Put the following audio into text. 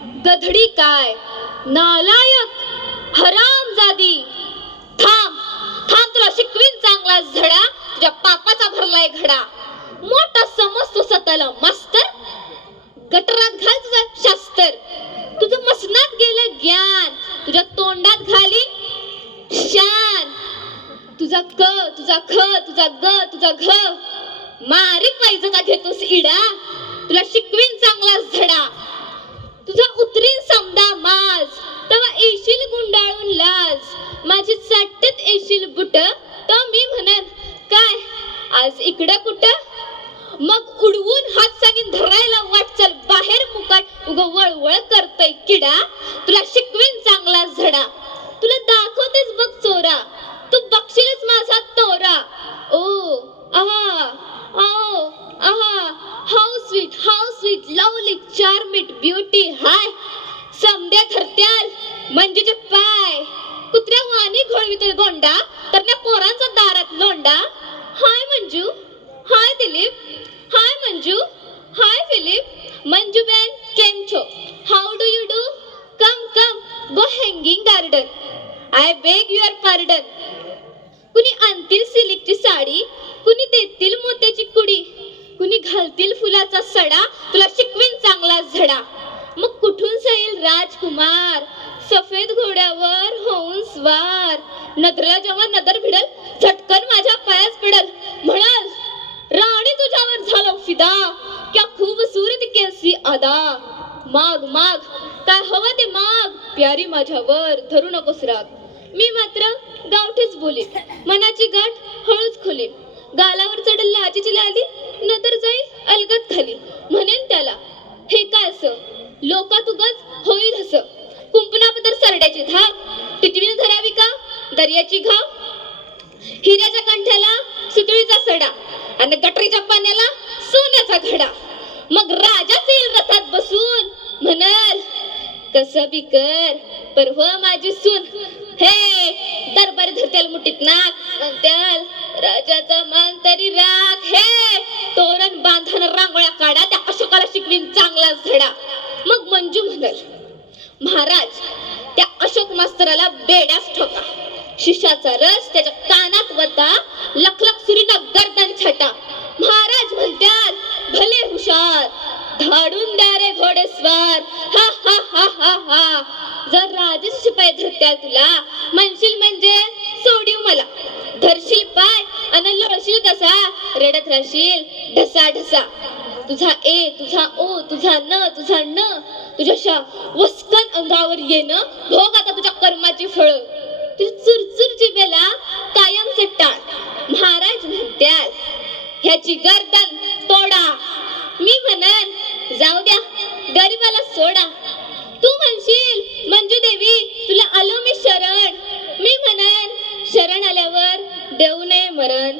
गधडी काय, नालायक, हरामजादी. थांब थांब, तुला शिकवीन चांगला धडा, तुझ्या पापाचा भरलाय घडा. मोठा समजतो स्वतःला मास्तर, गटरात घाल तुझं शास्त्र. तुझं मसनात गेलं ज्ञान, तुझ्या तोंडात घाली शान. तुझा क, तुझा ख, तुझा ग, तुझा घ, मारी पाहिजे घेतोस इडा. तुला शिकवीन चांगलाच धडा, तुझा उतरीन समदा माज. तेव्हा येशील गुंडाळून लाज, माझी चाटत येशील बुट. तर मी म्हणन काय आज इकडं कुठं, मग उडवून हात सांगीन धरायला वाटचल बाहेर मुकाट. उग वळवळ करतय किडा, तुला शिकवीन चांगलाच धडा. तुला दाखवतेच बघ चोरा, तू बघशीलच माझा तोरा. ओ आहा, आओ आहा, हाऊ स्वीट लवली चार्मिट ब्युटी हाय. समद्या धरत्याल मंजूचे पाय, कुत्र्या वाणी घोळवितोय गोंडा, तर त्या पोरांचा दारात लोंडा. Hi Manju, hi Dilip, hi Manju, hi Philip. Manju बेन केम छो, how do you do, come come go Hanging Garden, I beg your pardon. कुणी आणतील सिल्कची साडी, कुणी देतील मोत्याची कुडी, कुणी घालतील फुलाचा सडा. तुला शिकवीन चांगलाच धडा, मग कुठून सैल राजकुमार, सफेद घोड्यावर होऊन स्वार. नदरला जेव्हा नदर भिडल, झटकन माझ्या पायाच पडल. म्हणाल राणी तुझ्यावर झालो फिदा, क्या खूबसूरत कैसी अदा. माग माग काय हवं ते माग, प्यारी माझ्यावर धरू नकोस राग. मी मात्र गावठीच बोली, मनाची गाठ हळूच खोली. गालावर चढल लाजेची लाली, नंतर जाईल अलगत खाली. म्हणेन त्याला हे काय असं, लोकात उगाच होईल हस. कुंपणाबद्दल सरड्याची धाक, टिटवीने धरावी का दर्याची घाव. हिऱ्याच्या कंठ्याला सुतळीचा सडा, आणि गटरीच्या पाण्याला सोन्याचा घडा. मग राजाच येईल रथात बसून, म्हणाल कसं बी कर पर हो माझी सून. हे दरबारी धरत्याल मुठीत नाक, म्हणत्याल राजाचा मान तरी राख. हे तोरण बांधण रांगोळ्या काढा, त्या अशोकाला शिकवीन चांगलाच धडा. मग मंजू म्हणाल महाराज त्या अशोक मास्तराला बेड्यास ठोका. शिष्याचा रस त्याच्या कानात वता, लखलख सुरीनं गर्दन छटा. महाराज म्हणत्याल भले हुशार, धाडून द्या रे घोडेस्वार. हा हा हा हा हा, जर राजे शिपाई धरत्याल तुला, म्हणशील म्हणजे सोडीव मला. धरशील पाय आणि लोळशील कसा, रडत राहशील ढसा ढसा. तुझा ए, तुझा ओ, तुझा न, तुझा न, तुझ्याशा वस्कन अंगावर येणं. भोग आता तुझ्या कर्माची फळ, तुझी चुरचुर जिभेला कायमचे टाळ. महाराज म्हणत्याल ह्याची गर्दन तोडा. मी म्हणन जाऊ द्या गरीबाला सोडा. तू म्हणशील मंजू देवी तुला आलो मी शरण. मी म्हणन शरण आल्यावर देऊ नये मरण.